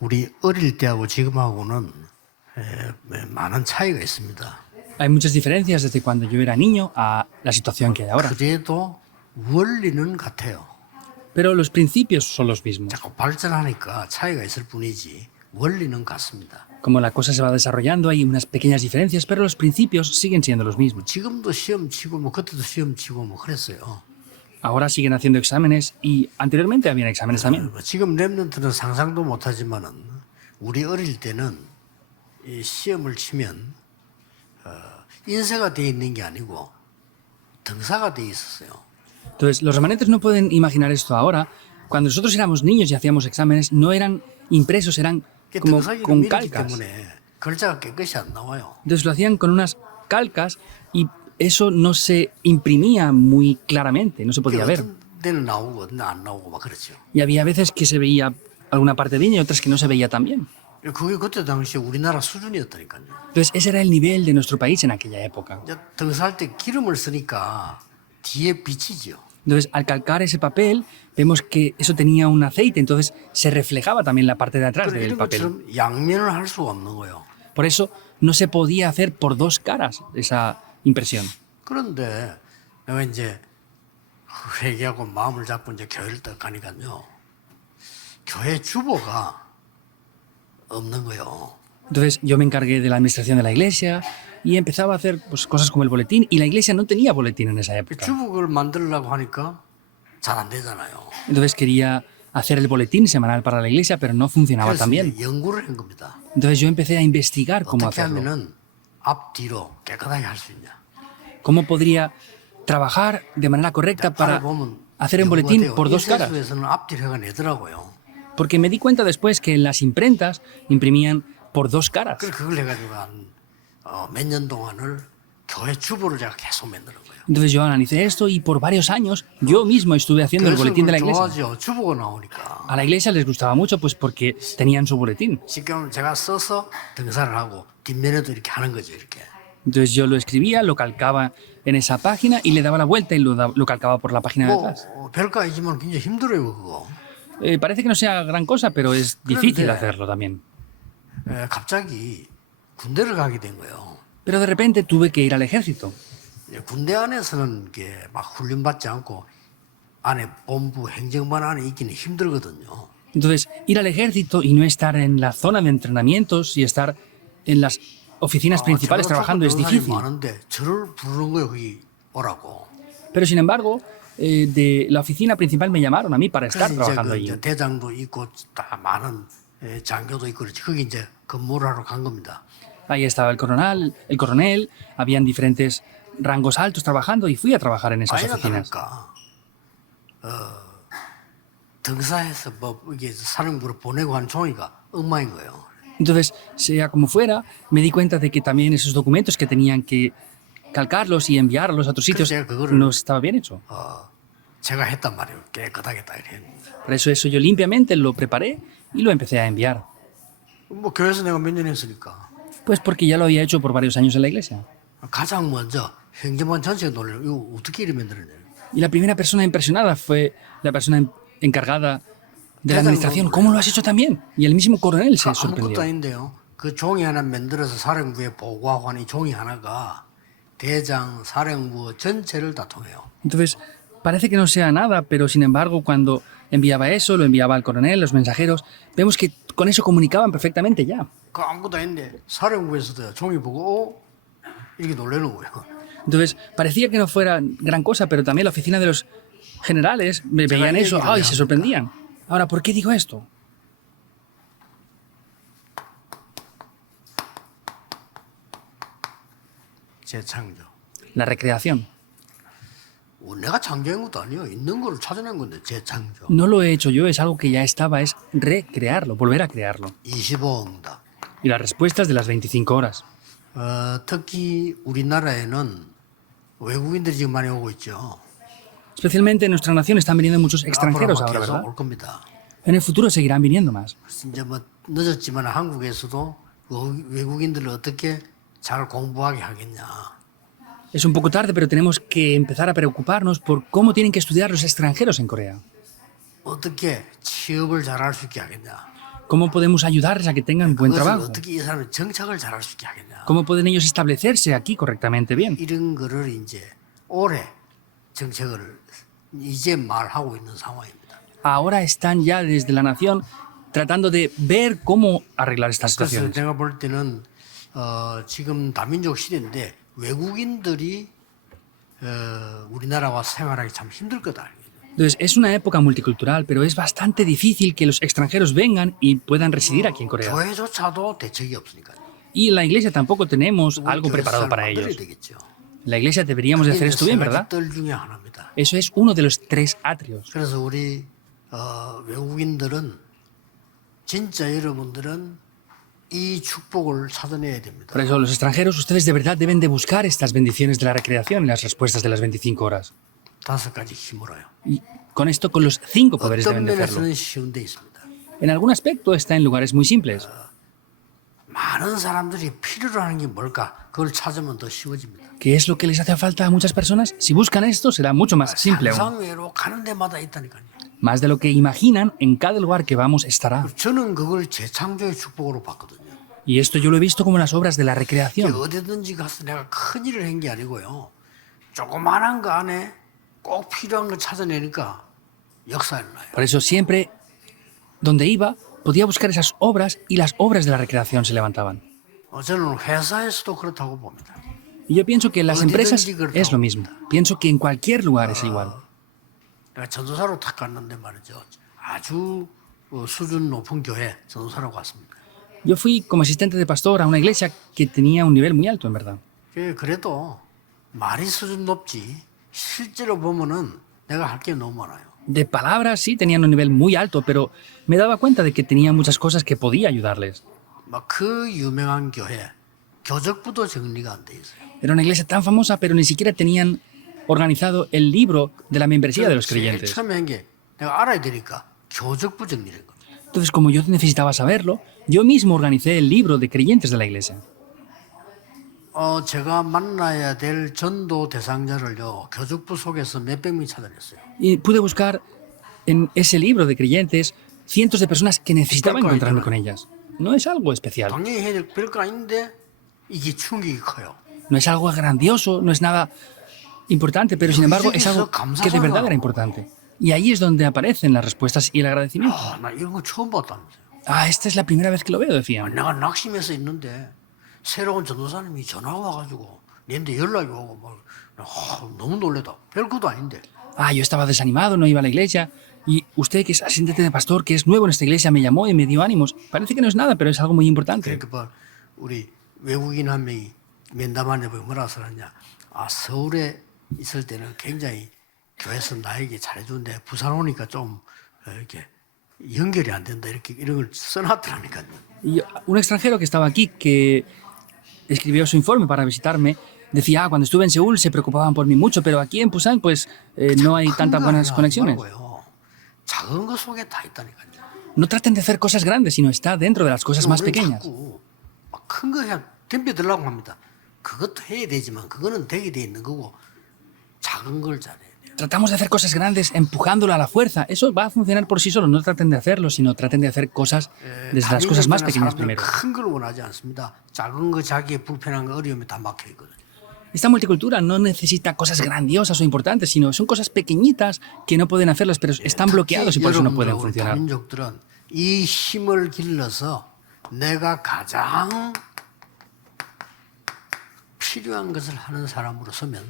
우리 어릴 때하고 지금하고는 많은 차이가 있습니다. Hay muchas diferencias desde cuando yo era niño a la situación que hay ahora. 그래도 원리는 같아요. Pero los principios son los mismos. 자꾸 발전하니까 차이가 있을 뿐이지 원리는 같습니다. Como la cosa se va desarrollando, hay unas pequeñas diferencias, pero los principios siguen siendo los mismos. 지금도 시험 치고 뭐 그때도 시험 치고 뭐 그랬어요. Ahora siguen haciendo exámenes y anteriormente habían exámenes también. 지금 랩런트는 상상도 못하지만은 우리 어릴 때는 이 시험을 치면 인쇄가 돼 있는 게 아니고 등사가 돼 있었어요. Entonces, los remanentes no pueden imaginar esto ahora. Cuando nosotros éramos niños y hacíamos exámenes, no eran impresos, eran como 등사기로 con 밀기 calcas. 때문에 글자가 깨끗이 안 나와요. Entonces lo hacían con unas calcas y eso no se imprimía muy claramente, no se podía ver. 어떤 데는 나오고 어떤 데는 안 나오고 막 그렇죠. Y había veces que se veía alguna parte bien y otras que no se veía tan bien. 그게 그때 당시에 우리나라 수준이었다니까요. Entonces ese era el nivel de nuestro país en aquella época. 이제 등사할 때 기름을 쓰니까 뒤에 비치죠. Entonces al calcar ese papel vemos que eso tenía un aceite, entonces se reflejaba también la parte de atrás del 이런 papel. 것처럼 양면을 할 수가 없는 거예요. Por eso no se podía hacer por dos caras esa impresión. 그런데 내가 이제 회개하고 마음을 잡고 이제 교회를 딱 가니까요. 교회 주보가 없는 거예요. Entonces yo me encargué de la administración de la iglesia y empezaba a hacer pues, cosas como el boletín y la iglesia no tenía boletín en esa época. 주보를 만들려고 하니까 잘 안 되잖아요. Entonces quería hacer el boletín semanal para la iglesia, pero no funcionaba 그래서 tan bien. 이제 연구를 한 겁니다. Entonces yo empecé a investigar cómo 어떻게 hacerlo. 하면은 앞뒤로 깨끗하게 할 수 있냐. Cómo podría trabajar de manera correcta para 보면 hacer un boletín por dos caras. 인쇄소에서는 앞뒤로가 내더라고요. Porque me di cuenta después que en las imprentas imprimían por dos caras. 그래서 그걸 해가지고 몇 년 동안을 교회 주보를 제가 계속 만드는 거예요. Entonces yo analicé esto y por varios años yo mismo estuve haciendo el 그래서 boletín de la 그걸 iglesia. 좋아하죠. 주보가 나오니까. A la iglesia les gustaba mucho pues porque tenían su boletín. 쉽게 하면 제가 써서 등사를 하고 뒷면에도 이렇게 하는 거죠. 이렇게. Entonces yo lo escribía, lo calcaba en esa página y le daba la vuelta y lo calcaba por la página de 뭐 atrás. 별거 아니지만 굉장히 힘들어요. 그거. Parece que no sea gran cosa, pero es difícil hacerlo también. 갑자기 군대를 가게 된 거예요. Pero de repente tuve que ir al ejército. 군대 안에서는 이게 막 훈련받지 않고 안에 본부 행정반 안에 있기는 힘들거든요. Entonces, ir al ejército y no estar en la zona de entrenamientos y estar en las oficinas principales trabajando es difícil. 많은데 저를 부르는 거예요. 거기 오라고. Pero sin embargo, de la oficina principal me llamaron a mí para estar 그래서 trabajando 이제 allí. 대장도 있고 다 많은 장교도 있고 그렇지. 거기 이제 근무를 하러 간 겁니다. Ahí estaba el coronel, habían diferentes rangos altos trabajando y fui a trabajar en esas 아니나 oficinas. 다를까 등사해서 뭐 이게 사령부로 보내고 한 종이가 엉망인 거예요. Entonces, sea como fuera, me di cuenta de que también esos documentos que tenían que calcarlos y enviarlos a otros sitios no estaba bien hecho. 제가 했단 말이에요. 깨끗하게 딱 이렇게. Por eso yo limpiamente lo preparé y lo empecé a enviar. 뭐 교회에서 내가 몇 년 했으니까. Pues porque ya lo había hecho por varios años en la iglesia. 가장 먼저 행정반 전체가 놀래요. 이거 어떻게 이렇게 만들었냐. Y la primera persona impresionada fue la persona encargada de la administración. ¿Cómo lo has hecho también? Y el mismo coronel se 아무것도 sorprendió. 아닌데요. 그 종이 하나 만들어서 사령부에 보고하고 하는 이 종이 하나가 대장, 사령부 전체를 다 통해요. Entonces, parece que no sea nada, pero sin embargo, cuando enviaba eso, lo enviaba al coronel, los mensajeros, vemos que con eso comunicaban perfectamente ya. 그 아무것도 아닌데 사령부에서도 종이 보고 이렇게 놀라는 거예요. Entonces, parecía que no fuera gran cosa, pero también la oficina de los generales veían eso y se sorprendían. Ahora, ¿por qué digo esto? 재창조. La recreación. 내가 창조한 것도 아니에요. 있는 걸 찾아낸 건데 재창조. No lo he hecho yo, es algo que ya estaba, es recrearlo, volver a crearlo. 25응답. Y las respuestas de las 25 horas. 특히 우리나라에는 외국인들이 지금 많이 오고 있죠. Especialmente en nuestra nación están viniendo muchos extranjeros 앞으로 ahora, 계속 ¿verdad? 올 겁니다. En el futuro seguirán viniendo más. 이제 뭐 늦었지만 한국에서도 외국인들을 어떻게 잘 공부하게 하겠냐. Es un poco tarde, pero tenemos que empezar a preocuparnos por cómo tienen que estudiar los extranjeros en Corea. 어떻게 취업을 잘할 수 있게 하겠냐? ¿Cómo podemos ayudarles a que tengan buen 그것을 trabajo? 어떻게 이 사람이 정착을 잘할 수 있게 하겠냐? ¿Cómo pueden ellos establecerse aquí correctamente bien? 이런 거를 이제 올해 정책을 이제 말하고 있는 상황입니다. Ahora están ya desde la nación tratando de ver cómo arreglar estas 그래서 situaciones. 내가 볼 때는 지금 다민족 시대인데 외국인들이 우리나라와 생활하기 참 힘들 거다. Entonces, es una época multicultural, pero es bastante difícil que los extranjeros vengan y puedan residir aquí en Corea. 교회조차도 대책이 없으니까요. Y en la iglesia tampoco tenemos algo 교회 preparado 잘 para 만들어야 ellos. 되겠죠. En la iglesia deberíamos de hacer esto bien, ¿verdad? 뜰 중에 하나입니다. Eso es uno de los 3 atrios. 그래서 우리 외국인들은 진짜 여러분들은 이 축복을 찾아내야 됩니다. Por eso, los extranjeros, ustedes de verdad deben de buscar estas bendiciones de la recreación y las respuestas de las 25 horas. 5가지 힘으로요. Y con esto, con los 5 poderes 어떤 deben de hacerlo. 면에서는 쉬운 데 있습니다. En algún aspecto está en lugares muy simples. 많은 사람들이 필요로 하는 게 뭘까? 그걸 찾으면 더 쉬워집니다. ¿Qué es lo que les hace falta a muchas personas? Si buscan esto, será mucho más simple aún. 상상외로 가는 데마다 있다니까요. Más de lo que imaginan, en cada lugar que vamos estará. 저는 그걸 재창조의 축복으로 봤거든요. Y esto yo lo he visto como las obras de la 이게 recreación. 어디든지 가서 내가 큰 일을 한 게 아니고요. 조그마한 거 안에 꼭 필요한 거 찾아내니까 역사가 일어나요. Por eso siempre, donde iba, podía buscar esas obras y las obras de la recreación se levantaban. 저는 회사에서도 그렇다고 봅니다. Y yo pienso que en las empresas es lo mismo. Pienso que en cualquier lugar es igual. 내가 전도사로 탁 갔는데 말이죠. 아주 수준 높은 교회 전도사로 갔습니다. Yo fui como asistente de pastor a una iglesia que tenía un nivel muy alto, en verdad. 그래도 말이 수준 높지 실제로 보면은 내가 할 게 너무 많아요. De palabras sí tenían un nivel muy alto, pero me daba cuenta de que tenía muchas cosas que podía ayudarles. 막 그 유명한 교회 교적부도 정리가 안 돼 있어요. Era una iglesia tan famosa, pero ni siquiera tenían organizado el libro de la membresía de los 제일 creyentes. 처음에 한 게 내가 알아야 되니까 교적부 정리를 한 겁니다. Entonces, como yo necesitaba saberlo, yo mismo organicé el libro de creyentes de la iglesia. 제가 만나야 될 전도 대상자를요 교적부 속에서 몇백 명 찾아냈어요. Y pude buscar en ese libro de creyentes cientos de personas que necesitaba encontrarme con ellas. No es algo especial, 당연히 해야 될 별거 아닌데 이게 충격이 커요. no es algo grandioso, no es nada importante, pero sin embargo es algo que de verdad era importante. Y ahí es donde aparecen las respuestas y el agradecimiento. 나 이런 거 처음 봤다면서요. Ah, esta es la primera vez que lo veo, decían. 내가 낙심해서 있는데 새로운 전도사님이 전화가 와가지고 내한테 연락이 오고 너무 놀래다. 별것도 아닌데. Ah, yo estaba desanimado, no iba a la iglesia. Y usted, que es asistente de pastor, que es nuevo en esta iglesia, me llamó y me dio ánimos. Parece que no es nada, pero es algo muy importante. 그러니까 우리 외국인 한 명이 면담하는데 뭐라 그러냐. 서울에 있을 때는 굉장히 교회에서 나에게 잘해주는데 부산 오니까 좀 이렇게 연결이 안 된다. 이런 걸 써놨더라니까요. Y un extranjero que estaba aquí, que escribió su informe para visitarme, decía, cuando estuve en Seúl se preocupaban por mí mucho, pero aquí en Busan pues no hay tantas buenas conexiones. 작은 것 속에 다 있다니까요. No traten de hacer cosas grandes, sino está dentro de las cosas más pequeñas. 큰거 그냥 덤벼들라고 합니다. 그것도 해야 되지만 그거는 되게 돼 있는 거고 작은 걸 잘해야 돼요. Tratamos de hacer cosas grandes empujándolo a la fuerza. Eso va a funcionar por sí solo. No traten de hacerlo, sino traten de hacer cosas desde las cosas más pequeñas primero. 큰걸 원하지 않습니다. 작은 거 자기의 불편한 거 어려움에 다 막혀 있거든요. Esta multicultura no necesita cosas grandiosas o importantes, sino son cosas pequeñitas que no pueden hacerlas, pero están bloqueados y por eso no pueden funcionar. 다민족들은 이 힘을 길러서 내가 가장 필요한 것을 하는 사람으로 서면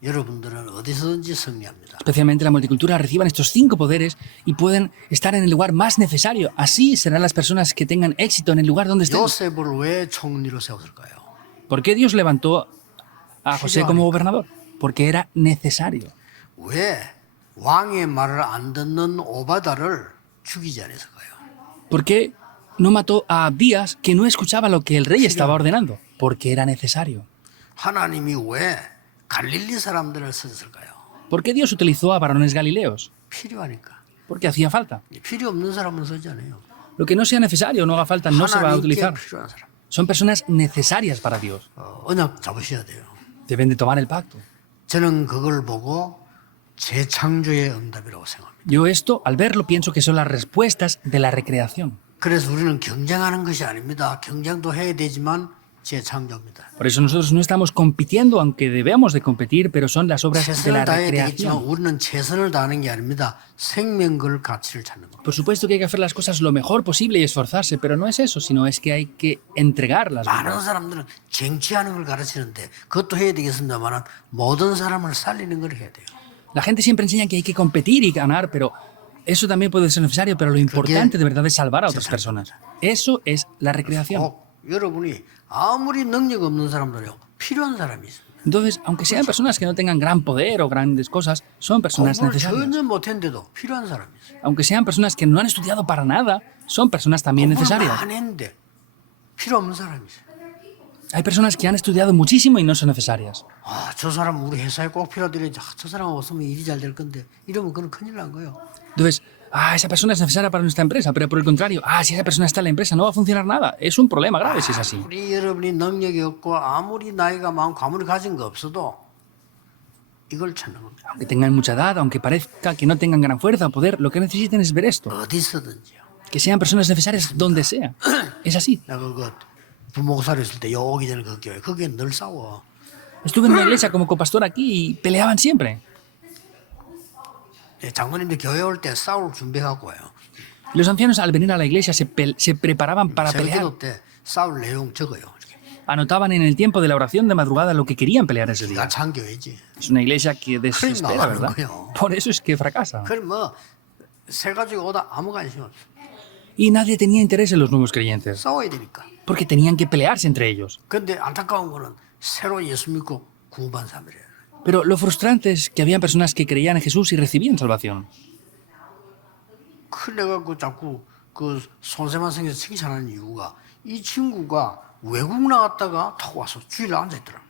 여러분들은 어디서든지 승리합니다. Especialmente la multicultura reciban estos 5 poderes y pueden estar en el lugar más necesario. Así serán las personas que tengan éxito en el lugar donde estén. 요셉을 왜 총리로 세웠을까요? ¿Por qué Dios levantó a José como gobernador? Porque era necesario. 왜 왕의 말을 안 듣는 오바다를 죽이지 않았을까요? ¿Por qué no mató a Abdías, que no escuchaba lo que el rey estaba ordenando? Porque era necesario. 하나님이 왜 갈릴리 사람들을 썼을까요? ¿Por qué Dios utilizó a varones galileos? 필요하니까. Porque hacía falta. 필요 없는 사람은 쓰지 않아요. Lo que no sea necesario, no haga falta, no se va a 하나님께 utilizar. 필요한 사람. Son personas necesarias para Dios. 언약 잡으셔야 돼요. Deben de tomar el pacto. 저는 그걸 보고 재창조의 응답이라고 생각합니다. Yo esto, al verlo, pienso que son las respuestas de la recreación. 그래서 우리는 경쟁하는 것이 아닙니다. 경쟁도 해야 되지만 재창조입니다. Por eso nosotros no estamos compitiendo, aunque debemos de competir, pero son las obras de la 최선을 다해야 되겠지만 recreación. 우리는 최선을 다하는 게 아닙니다. 생명 걸 가치를 찾는 겁니다. Por supuesto que hay que hacer las cosas lo mejor posible y esforzarse, pero no es eso, sino es que hay que entregar las 많은 vidas. 사람들은 쟁취하는 걸 가르치는데 그것도 해야 되겠습니다만 모든 사람을 살리는 걸 해야 돼요. La gente siempre enseña que hay que competir y ganar, pero eso también puede ser necesario, pero lo importante de verdad es salvar a otras personas. Eso es la recreación. 꼭 여러분이 아무리 능력 없는 사람들이요 필요한 사람이 있습니다. Entonces, aunque sean personas que no tengan gran poder o grandes cosas, son personas 공부를 necesarias. 전혀 못했는데도 필요한 사람이 있어요. Aunque sean personas que no han estudiado para nada, son personas también 공부를 necesarias. 많이 했는데 필요 없는 사람이 있어요. Hay personas que han estudiado muchísimo y no son necesarias. 아, 저 사람 우리 회사에 꼭 필요하더래. 저 사람 없으면 일이 잘 될 건데 이러면 그건 큰일 난 거예요. Entonces, esa persona es necesaria para nuestra empresa, pero por el contrario, si esa persona está en la empresa no va a funcionar nada. Es un problema grave si es así. 우리 여러분이 능력이 없고 아무리 나이가 많고 아무리 가진 거 없어도 이걸 찾는 겁니다. Aunque tengan mucha edad, aunque parezca que no tengan gran fuerza o poder, lo que necesiten es ver esto. 어디서든지요. Que sean personas necesarias donde sea. Es así. 내가 그 부목사로 있을 때 오기 전에 그 교회 거기에 늘 싸워. Estuve en una iglesia como copastor aquí y peleaban siempre. 장로님들 교회 올 때 싸울 준비하고 와요. Los ancianos al venir a la iglesia se preparaban para pelear. 새벽기도 때 싸울 내용 적어요. 이렇게. Anotaban en el tiempo de la oración de madrugada lo que querían pelear ese día. 기가 찬 교회지. Es una iglesia que desespera, 나가는 ¿verdad? 거예요. Por eso es que fracasa. 그럼 뭐새 가지고 오다 아무 관심 없어. Y nadie tenía interés en los nuevos creyentes, 싸워야 되니까. porque tenían que pelearse entre ellos. 근데 안타까운 거는 새로 예수 믿고 구원받은 사람이래요. Pero lo frustrante es que había personas que creían en Jesús y recibían salvación. 그래갖고 자꾸 그 손세만 생겨서 칭찬하는 이유가 이 친구가 외국 나갔다가 탁 와서 주일에 앉아있더라고요.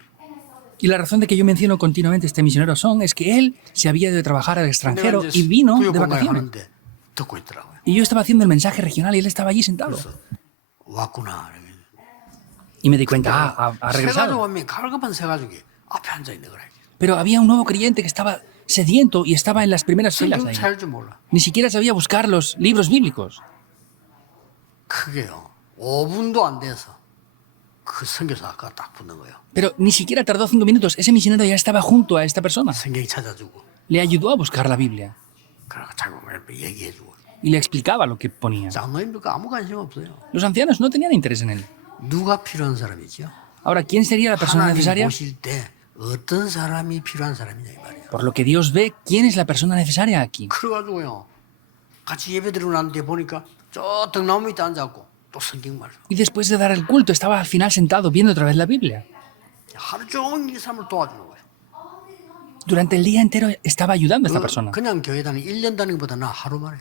Y la razón de que yo menciono continuamente este misionero Son es que él se había ido de trabajar al extranjero y vino de vacaciones. 하는데 듣고 있더라고요. Y yo estaba haciendo el mensaje regional y él estaba allí sentado. 그래서 왔구나. Y me di cuenta, ha 새 가족 regresado. 오면 갈급한 새 가족이 앞에 앉아 있는 거라. Pero había un nuevo creyente que estaba sediento y estaba en las primeras filas 성경 ahí. 찾을 줄 몰라. Ni siquiera sabía buscar los libros bíblicos. 크게요. 5분도 안 돼서 그 선교사가 딱 붙는 거예요. Pero ni siquiera tardó 5 minutos. Ese misionero ya estaba junto a esta persona. 성경이 찾아주고 Le ayudó a buscar la Biblia 그러고 자기가 얘기해주고. y le explicaba lo que ponía. 장로님도 아무 관심 없어요. Los ancianos no tenían interés en él. 누가 필요한 사람이죠? Ahora, ¿quién sería la persona 하나님 necesaria? 보실 때 어떤 사람이 필요한 사람이냐 이 말이에요. Por lo que Dios ve, ¿quién es la persona necesaria aquí? 그래가지고요. 같이 예배 드리고 났는데 보니까 저 등나무 밑에 앉았고 또 성경 말씀. Y después de dar el culto, estaba al final sentado viendo otra vez la Biblia. 하루 종일 이 사람을 도와주는 거예요. Durante el día entero estaba ayudando a esta persona. 그냥 교회 다니는 1년 다니는 것보다 나 하루 만에.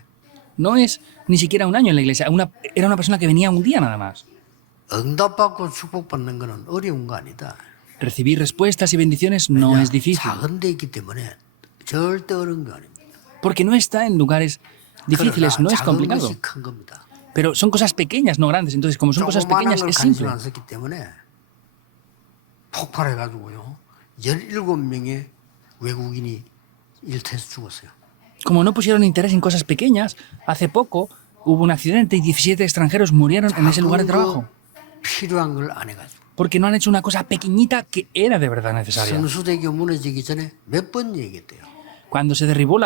No es ni siquiera un año en la iglesia. Era una persona que venía un día nada más. 응답받고 축복받는 거는 어려운 거 아니다. Recibir respuestas y bendiciones no es difícil. 작은 데 있기 때문에 절대 어려운 거 아닙니다. Porque no está en lugares difíciles, no es 작은 complicado. 것이 큰 겁니다. Pero son cosas pequeñas, no grandes. Entonces, como son cosas 조그마한 pequeñas, 걸 es 관심 simple. 안 썼기 때문에 폭발해가지고요. 17명의 외국인이 일터에서 죽었어요. Como no pusieron interés en cosas pequeñas, hace poco hubo un accidente y 17 extranjeros murieron en ese lugar de trabajo. 필요한 걸 안 해가지고. Porque no han hecho una cosa pequeñita que era de verdad necesaria. 성수대교 무너지기 전에 몇 번 얘기했대요. Cuando se derribó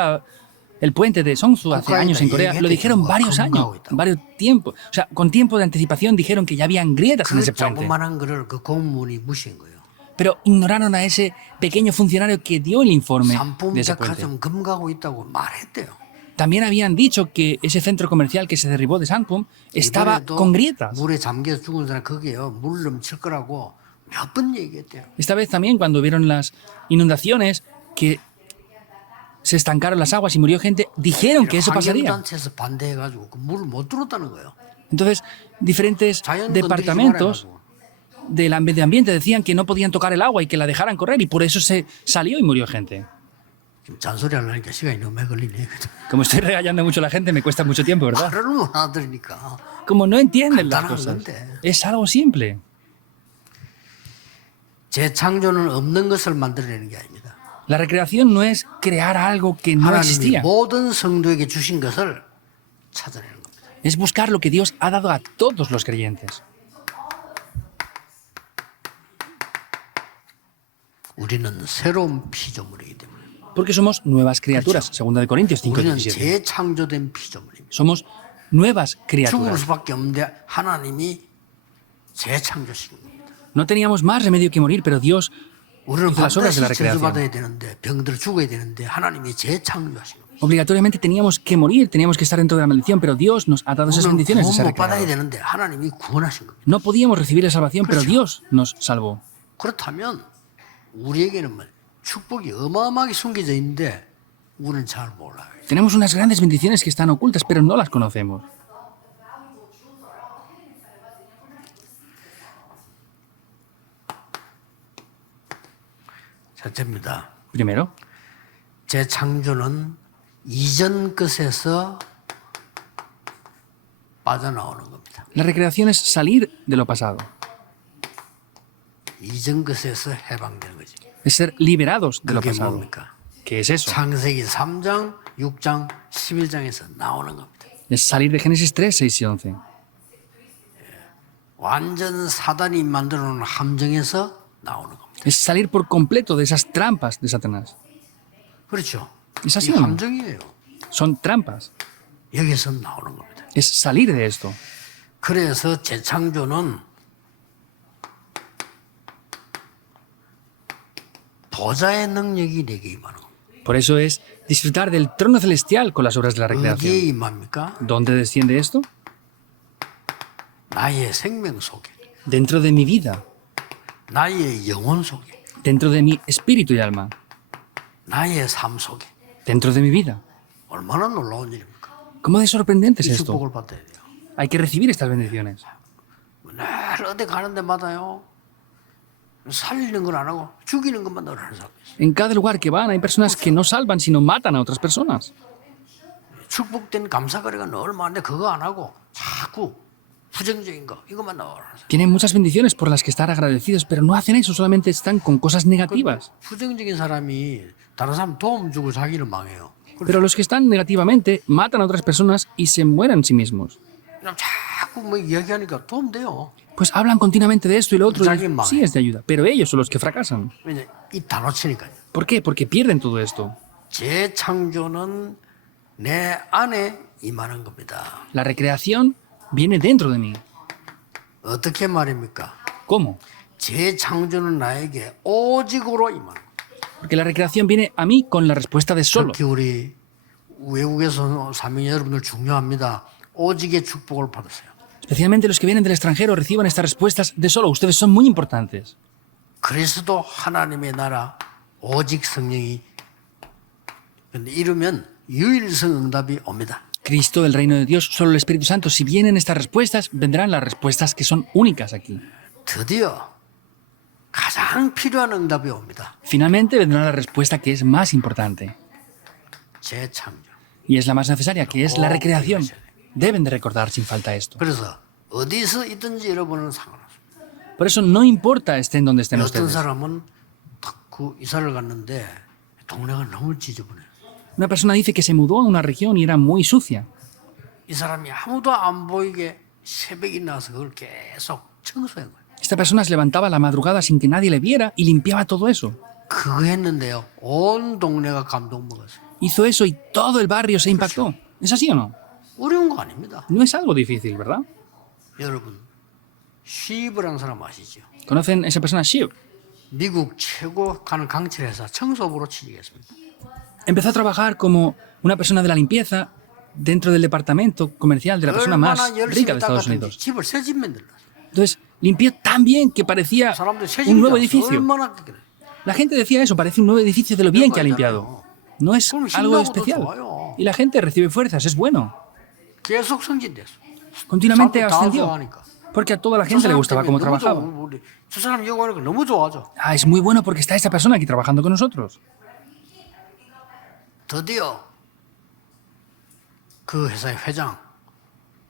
el puente de Songsu hace años en Corea, lo dijeron varios años, varios tiempos. O sea, con tiempo de anticipación dijeron que ya habían grietas en 그 ese puente. 조그만한 거를 그 공무원이 무시한 거예요. Pero ignoraron a ese pequeño funcionario que dio el informe 상품 de ese puente. 백화점 금가고 있다고 말했대요. También habían dicho que ese centro comercial que se derribó de Sangpum estaba 이번에도 con grietas. 물에 잠겨서 죽은 사람 거기에요. 물 넘칠 거라고 몇 번 얘기했대요. Esta vez también cuando vieron las inundaciones que se estancaron las aguas y murió gente, dijeron que eso pasaría. 환경단체에서 반대해가지고 그 물을 못 들었다는 거예요. Entonces, diferentes 자연 건드리지 departamentos 말아가지고. del medio ambiente decían que no podían tocar el agua y que la dejaran correr y por eso se salió y murió gente. 지금 잔소리 하려니까 시간이 너무 걸리네. Como estoy regañando mucho a la gente, me cuesta mucho tiempo, ¿verdad? 말을 못 알아들으니까. Como no entienden las 간단한 cosas. 건데. Es algo simple. 재창조는 없는 것을 만들어내는 게 아닙니다. La recreación no es crear algo que no 하나님이 existía. 모든 성도에게 주신 것을 찾아내는 겁니다. Es buscar lo que Dios ha dado a todos los creyentes. 우리는 새로운 피조물이기 때문에 Porque somos nuevas criaturas. Segunda de Corintios 우리는 5:17. 재창조된 피조물입니다. Somos nuevas 죽을 criaturas. 수밖에 없는데 하나님이 재창조시킨 겁니다. No teníamos más remedio que morir, pero Dios 우리는 hizo las obras de la 반드시 recreación. 저주받아야 되는데 병들어 죽어야 되는데 하나님이 재창조하신 겁니다. Obligatoriamente teníamos que morir, teníamos que estar dentro de la maldición, pero Dios nos ha dado esas 우리는 bendiciones de 구원 ser 못 받아야 recreados. 되는데 하나님이 구원하신 겁니다. No podíamos recibir la salvación, pero 그렇죠. Dios nos salvó. 그렇다면 우리에게는 뭐 축복이 어마어마하게 숨겨져 있는데 우리는 잘 몰라요. Tenemos unas grandes bendiciones que están ocultas, pero no las conocemos. 첫째입니다. Primero, 재창조는 이전 것에서 빠져나오는 겁니다. la recreación es salir de lo pasado, 이전 것에서 해방되는 거지. es ser liberados de lo 그게 pasado. 뭡니까? ¿Qué es eso? 창세기 3장, 6장, 11장에서 나오는 겁니다. Es salir de Génesis 3, 6 y 11. 완전 사단이 만들어 놓은 함정에서 나오는 겁니다. Es salir por completo de esas trampas de Satanás. 그렇죠? Es 이 así o no? 함정이에요. Son trampas. 여기서 나오는 겁니다. Es salir de esto. 그래서 재창조는 보좌의 능력이 내게 임하는 겁니다. Por eso es disfrutar del trono celestial con las obras de la 어디에 recreación. 임합니까? ¿Dónde desciende esto? 나의 생명 속에, Dentro de mi vida, 나의 영혼 속에, dentro de mi espíritu y alma, 나의 삶 속에. dentro de mi vida. 얼마나 놀라운 일입니까? ¿Cómo de sorprendente es 이 esto? 축복을 받아야 돼요. Hay que recibir estas bendiciones. 늘 어디 가는 데마다요. 살리는 건 안 하고 죽이는 것만 늘 하는 사람이 있어요. En cada lugar que van hay personas que no salvan, sino matan a otras personas. 축복된 감사거리가 늘 많은데 그거 안 하고 자꾸 부정적인 거 이것만 늘 하는 사람. Tienen muchas bendiciones por las que estar agradecidos, pero no hacen eso, solamente están con cosas negativas. 부정적인 사람이 다른 사람 도움 주고 자기를 망해요. Pero los que están negativamente matan a otras personas y se mueren en sí mismos. 그냥 자꾸 뭐 이야기하니까 도움 돼요. Pues hablan continuamente de esto y lo otro, 자기 y 망해. sí es de ayuda, pero ellos son los que fracasan. 왜냐 이다 놓치니까요. ¿Por qué? Porque pierden todo esto. 재창조는 내 안에 임하는 겁니다. La recreación viene dentro de mí. 어떻게 말입니까? ¿Cómo? 재창조는 나에게 오직으로 임하는 겁니다. Porque la recreación viene a mí con la respuesta de solo. 특히 우리 외국에서 사명 여러분들 중요합니다. 오직의 축복을 받으세요. Especialmente los que vienen del extranjero reciban estas respuestas de solo. Ustedes son muy importantes. 그리스도 하나님의 나라 오직 성령이 근데 이러면 유일성 응답이 옵니다. Cristo, del reino de Dios, solo el Espíritu Santo. Si vienen estas respuestas, vendrán las respuestas que son únicas aquí. 드디어 가장 필요한 응답이 옵니다. Finalmente vendrá la respuesta que es más importante. 재창조. Y es la más necesaria, que es la recreación. Deben de recordar sin falta esto. 그래서 어디서 있든지 여러분은 상관없습니다. Por eso no importa estén donde estén 어떤 ustedes. 사람은 그 이사를 갔는데 동네가 너무 지저분해요. Una persona dice que se mudó a una región y era muy sucia. 이 사람이 아무도 안 보이게 새벽에 나와서 그걸 계속 청소한 거예요. Esta persona se levantaba a la madrugada sin que nadie le viera y limpiaba todo eso. 그거 했는데요. 온 동네가 감동 먹었어요. Hizo eso y todo el barrio se impactó. ¿Es así o no? 어려운 거 아닙니다. No es algo difícil, ¿verdad? 여러분, 쉬브라는 사람 아시죠? ¿Conocen esa persona, Shiv? 미국 최고 가는 강철 회사 청소부로 취직했습니다. Empezó a trabajar como una persona de la limpieza dentro del departamento comercial de la persona más 얼마나 rica 열심히 de Estados 닦았든지 Unidos. 집을 새 집 만들었어요. Entonces, limpió tan bien que parecía 사람들 새 un nuevo 집이다. edificio. 얼마나 그래. La gente decía eso, parece un nuevo edificio de lo bien que ha limpiado. No es 그럼 algo 신나고 더 especial. 좋아요. Y la gente recibe fuerzas, es bueno. 계속 승진됐어. Continuamente 사람들 다 ascendió. 좋아하니까. Porque a toda la 저 gente le 사람 gustaba 때문에 cómo 너무 trabajaba. 좋아. 우리 저 사람 이거 하니까 너무 좋아져. Ah, es muy bueno porque está esta persona aquí trabajando con nosotros. 드디어 그 회사의 회장,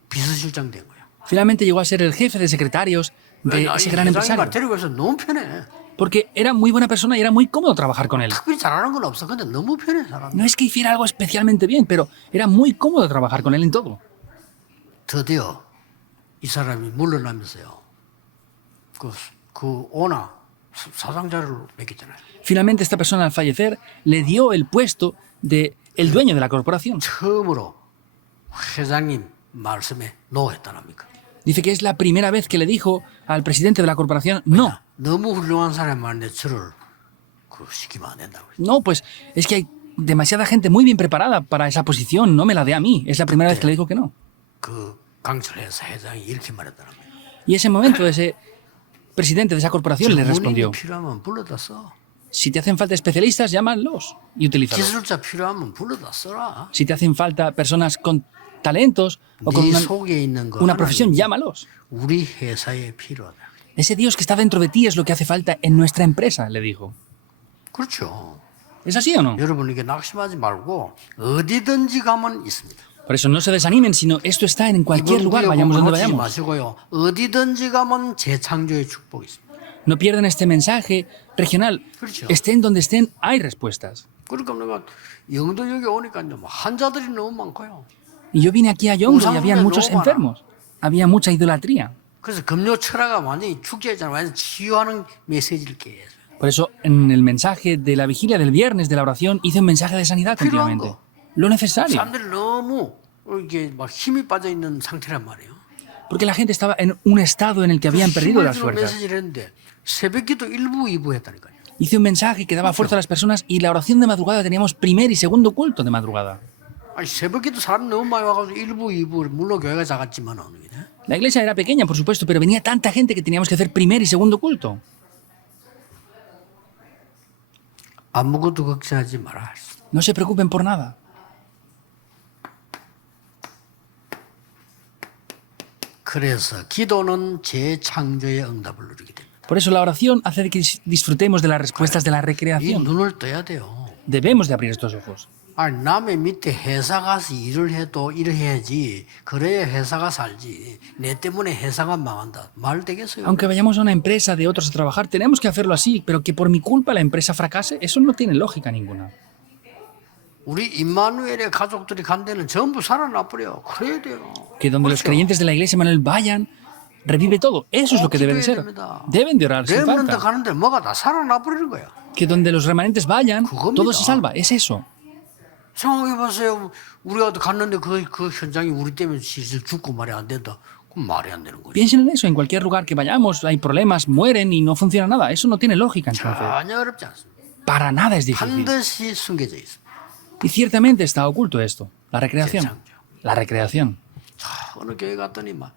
비서실장 된 거야. Finalmente llegó a ser el jefe de secretarios de 이 ese gran 회장님을 empresario. 데리고 가서 너무 편해. porque era muy buena persona y era muy cómodo trabajar con él. 특별히 잘하는 건 없어. 근데 너무 편해 사람. No es que hiciera algo especialmente bien, pero era muy cómodo trabajar con él en todo. 드디어 이 사람이 물러나면서요. 그 오나 사장 자리를 맡겼잖아요. Finalmente, esta persona al fallecer le dio el puesto de el dueño de la corporación. 처음으로 회장님 말씀에 노했다랍니까? Dice que es la primera vez que le dijo al presidente de la corporación no. 너무 훌륭한 사람이 많은데 저를 시키면 안 된다고. No, pues es que hay demasiada gente muy bien preparada para esa posición, no me la dé a mí. Es la primera vez que le dijo que no. 그 강철회사 회장이 이렇게 말했다랍니다. Y ese momento ese presidente de esa corporación le 전문인이 respondió, 필요하면 불러다 써. si te hacen falta especialistas, llámalos y utilízalos. 기술자 필요하면 불러다 써라. Si te hacen falta personas con talentos o con 네 속에 있는 거 una profesión, 하나는 llámalos. 우리 회사에 필요하다. Ese Dios que está dentro de ti es lo que hace falta en nuestra empresa, le dijo. 그렇죠. ¿Es así o no? 여러분 이게 낙심하지 말고 어디든지 가면 있습니다. Por eso no se desanimen, sino esto está en cualquier 이번 lugar, 구역 vayamos donde 놓치지 vayamos. 마시고요. 어디든지 가면 재창조의 축복이 있습니다. No pierdan este mensaje regional. 그렇죠. Estén donde estén, hay respuestas. 그러니까 내가 영도 여기 오니까 이제 뭐 환자들이 너무 많고요. Y yo vine aquí a Yongdo y había Usamos muchos de ropa. enfermos. Había mucha idolatría. 그래서 금요 철화가 완전히 축제잖아요. 완전 치유하는 메시지를 깨요. Por eso, en el mensaje de la vigilia del viernes de la oración, hice un mensaje de sanidad 필요한 continuamente. 거. Lo necesario. 사람들이 너무 이게 막 힘이 빠져 있는 상태란 말이에요. Porque la gente estaba en un estado en el que habían perdido 힘을 las 주는 fuerzas. 메시지를 했는데 새벽기도 1부, 2부 했다니까요. Hice un mensaje que daba fuerza a las personas y la oración de madrugada teníamos primer y segundo culto de madrugada. 아니 새벽기도 사람 너무 많이 와가지고 1부, 2부 물론 교회가 작았지만은 La iglesia era pequeña, por supuesto, pero venía tanta gente que teníamos que hacer primer y segundo culto. 아무것도 걱정하지 마라. No se preocupen por nada. 그래서 기도는 재창조의 응답을 누리게 됩니다. Por eso la oración hace que disfrutemos de las respuestas de la 이 recreación. 눈을 떠야 돼요. Debemos de abrir estos ojos. 아니 남의 밑에 회사 가서 일을 해도 일을 해야지. 그래야 회사가 살지. 내 때문에 회사가 망한다. 말 되겠어요? Aunque vayamos a una empresa de otros a trabajar, tenemos que hacerlo así, pero que por mi culpa la empresa fracase, eso no tiene lógica ninguna. 우리 임마누엘의 가족들이 간 데는 전부 살아나 버려. 그래야 돼요. Que donde los creyentes de la iglesia Manuel vayan, revive todo. Eso es lo que debe de ser. Deben de orar sin 렘넌트 falta. 가는데 뭐가 다 살아나 버리는 거야. Que donde los remanentes vayan, 그겁니다. todo se salva. Es eso. 생각해 보세요. 우리가 갔는데 그 현장이 우리 때문에 실실 죽고 말이 안 된다. 그럼 말이 안 되는 거죠. Piensen en eso. En cualquier lugar que vayamos, hay problemas, mueren y no funciona nada. Eso no tiene lógica entonces. 전혀 어렵지 않습니다. Para nada es difícil. 반드시 숨겨져 있습니다. Y ciertamente está oculto esto. La recreación. La recreación. 자, 어느 교회 갔더니 막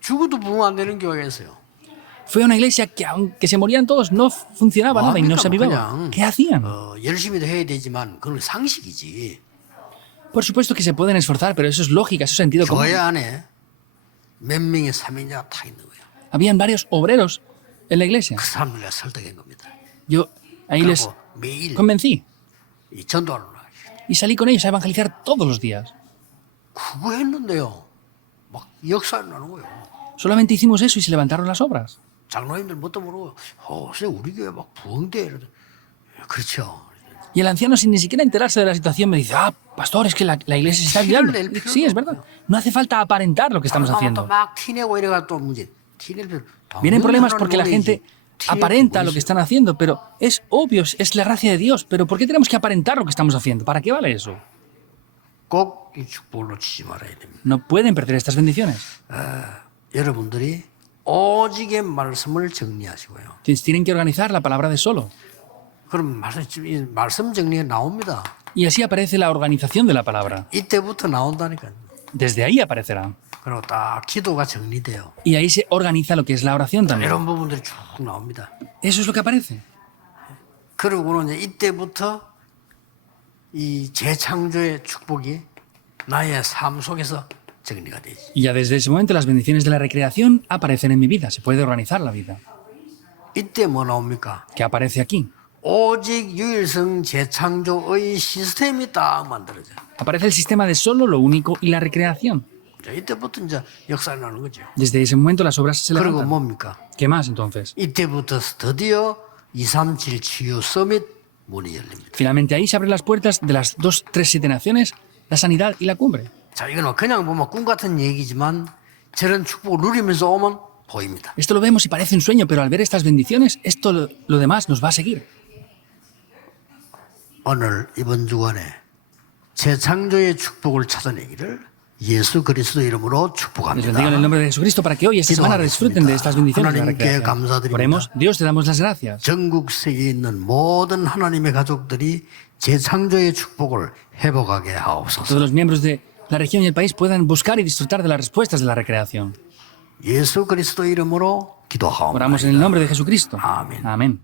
죽어도 부흥 안 되는 교회가 있어요. Fue a una iglesia que aunque se morían todos, no funcionaba nada y no se avivaba. ¿Qué hacían? 열심히도 해야 되지만 그건 상식이지. Por supuesto que se pueden esforzar, pero eso es lógica, eso es sentido común. 교회 안에 몇 명의 사명자가 다 있는 거예요. Habían varios obreros en la iglesia. 그 사람들 내가 설득한 겁니다. Yo ahí les 그리고 매일 convencí 이 전도하러 나가요. y salí con ellos a evangelizar todos los días. 그거 했는데요. 막 역사를 나는 거예요. Solamente hicimos eso y se levantaron las obras. 장로님들 뭣도 모르고 글쎄 우리 교회 막 부흥돼. 이러더니, 그렇죠. Y el anciano, sin ni siquiera enterarse de la situación, me dice, pastor, es que la iglesia se está avivando. Sí, es verdad. No hace falta aparentar lo que estamos haciendo. 막 티내고 이래가 또 문제. 티낼 필요. Vienen problemas porque la gente aparenta lo que están haciendo, pero es obvio, es la gracia de Dios. Pero ¿por qué tenemos que aparentar lo que estamos haciendo? ¿Para qué vale eso? 꼭이 축복을 놓치지 말아야 됩니다. No pueden perder estas bendiciones. 여러분들이 오직의 말씀을 정리하시고요. Entonces, tienen que organizar la palabra de solo. 그럼 말씀 정리가 나옵니다. Y así aparece la organización de la palabra. 이때부터 나온다니까요. Desde ahí aparecerá. 그리고 딱 기도가 정리돼요. Y ahí se organiza lo que es la oración también. 이런 부분들이 쭉 나옵니다. Eso es lo que aparece. 그러고는 이제 이때부터 이 재창조의 축복이 나의 삶 속에서 정리가 되지. Y ya desde ese momento las bendiciones de la recreación aparecen en mi vida. Se puede organizar la vida. 이때 뭐 나옵니까? ¿Qué aparece aquí? 오직 유일성 재창조의 시스템이 딱 만들어져. Aparece el sistema de solo, lo único y la recreación. 자, 이때부터 이제 역사가 나는 거죠. Desde ese momento las obras se 그리고 levantan. 뭡니까? ¿Qué más entonces? 이때부터 드디어 237 치유 서밋 문이 열립니다. Finalmente ahí se abren las puertas de las 237 naciones, la sanidad y la cumbre. 자, 이거는 그냥 보면 꿈 같은 얘기지만 저런 축복을 누리면서 오면 보입니다. Esto lo vemos y parece un sueño, pero al ver estas bendiciones, esto lo demás nos va a seguir. 오늘 이번 주간에 재창조의 축복을 찾아내기를 예수 그리스도 이름으로 Les 축복합니다. bendigo en el nombre de Jesucristo para que hoy, esta semana, disfruten de estas bendiciones de la 하나님께 recreación. 감사드립니다. Oremos, Dios, te damos las gracias. 전국 세계에 있는 모든 하나님의 가족들이 재창조의 축복을 회복하게 하옵소서. Todos los miembros de la región y el país puedan buscar y disfrutar de las respuestas de la recreación. 예수 그리스도 이름으로 기도하옵나이다. Oramos en el nombre de Jesucristo. Amén. Amén.